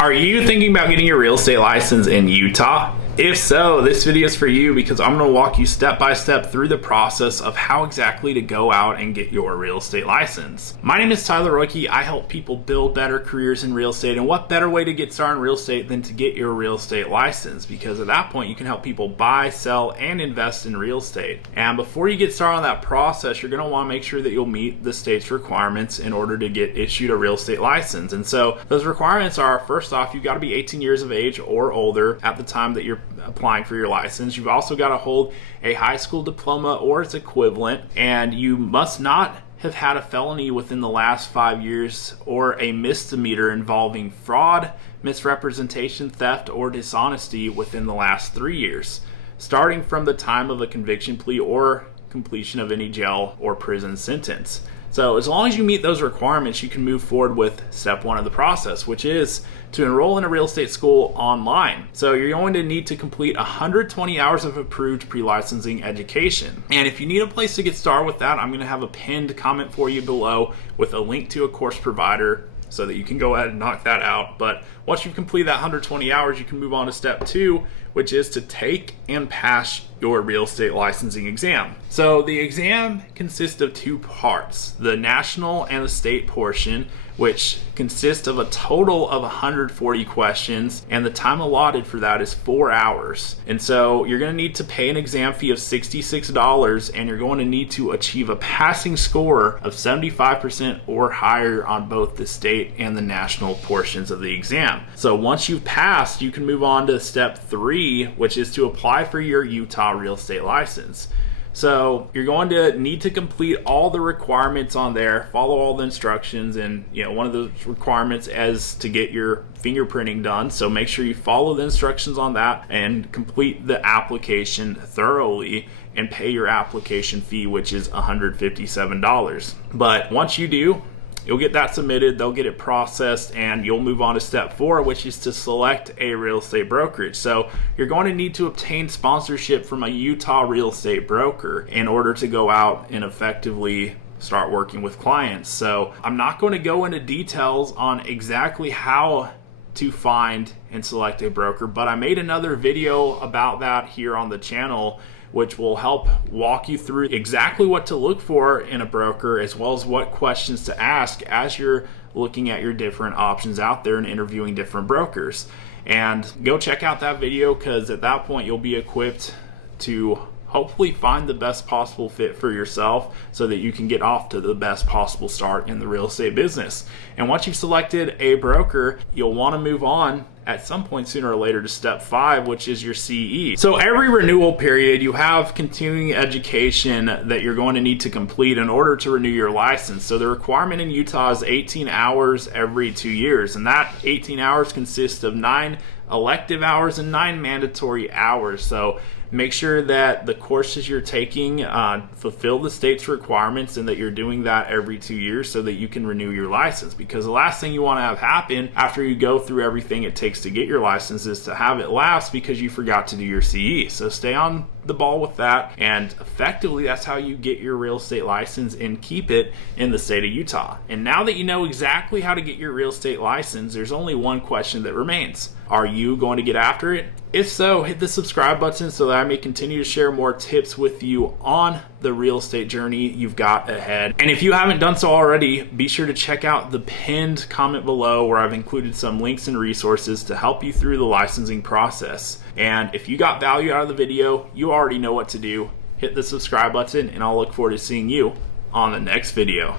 Are you thinking about getting your real estate license in Utah? If so, this video is for you because I'm going to walk you step by step through the process of how exactly to go out and get your real estate license. My name is Tyler Roicki. I help people build better careers in real estate, and what better way to get started in real estate than to get your real estate license, because at that point you can help people buy, sell, and invest in real estate. And before you get started on that process, you're going to want to make sure that you'll meet the state's requirements in order to get issued a real estate license. And so those requirements are, first off, you've got to be 18 years of age or older at the time that you're applying for your license. You've also got to hold a high school diploma or its equivalent, and you must not have had a felony within the last 5 years or a misdemeanor involving fraud, misrepresentation, theft, or dishonesty within the last 3 years, starting from the time of a conviction plea or completion of any jail or prison sentence. So as long as you meet those requirements, you can move forward with step one of the process, which is to enroll in a real estate school online. So you're going to need to complete 120 hours of approved pre-licensing education. And if you need a place to get started with that, I'm going to have a pinned comment for you below with a link to a course provider so that you can go ahead and knock that out. But once you've completed that 120 hours, you can move on to step two, which is to take and pass your real estate licensing exam. So the exam consists of two parts, the national and the state portion, which consists of a total of 140 questions, and the time allotted for that is 4 hours. And so you're going to need to pay an exam fee of $66, and you're going to need to achieve a passing score of 75% or higher on both the state and the national portions of the exam. So once you've passed, you can move on to step three, which is to apply for your Utah real estate license. So you're going to need to complete all the requirements on there, follow all the instructions, and one of those requirements is to get your fingerprinting done. So make sure you follow the instructions on that and complete the application thoroughly and pay your application fee, which is $157. But once you do, you'll get that submitted, they'll get it processed, and you'll move on to step four, which is to select a real estate brokerage. So you're going to need to obtain sponsorship from a Utah real estate broker in order to go out and effectively start working with clients. So I'm not going to go into details on exactly how to find and select a broker, but I made another video about that here on the channel, which will help walk you through exactly what to look for in a broker, as well as what questions to ask as you're looking at your different options out there and interviewing different brokers. And go check out that video, because at that point you'll be equipped to hopefully find the best possible fit for yourself so that you can get off to the best possible start in the real estate business. And once you've selected a broker, you'll want to move on at some point sooner or later to step five, which is your CE. So every renewal period, you have continuing education that you're going to need to complete in order to renew your license. So the requirement in Utah is 18 hours every 2 years, and that 18 hours consists of 9 elective hours and 9 mandatory hours. So make sure that the courses you're taking fulfill the state's requirements and that you're doing that every 2 years so that you can renew your license. Because the last thing you want to have happen after you go through everything it takes to get your license is to have it lapse because you forgot to do your CE. So stay on the ball with that, and effectively that's how you get your real estate license and keep it in the state of Utah. And now that you know exactly how to get your real estate license, there's only one question that remains. Are you going to get after it? If so, hit the subscribe button so that I may continue to share more tips with you on the real estate journey you've got ahead. And if you haven't done so already, be sure to check out the pinned comment below where I've included some links and resources to help you through the licensing process. And if you got value out of the video, you already know what to do. Hit the subscribe button, and I'll look forward to seeing you on the next video.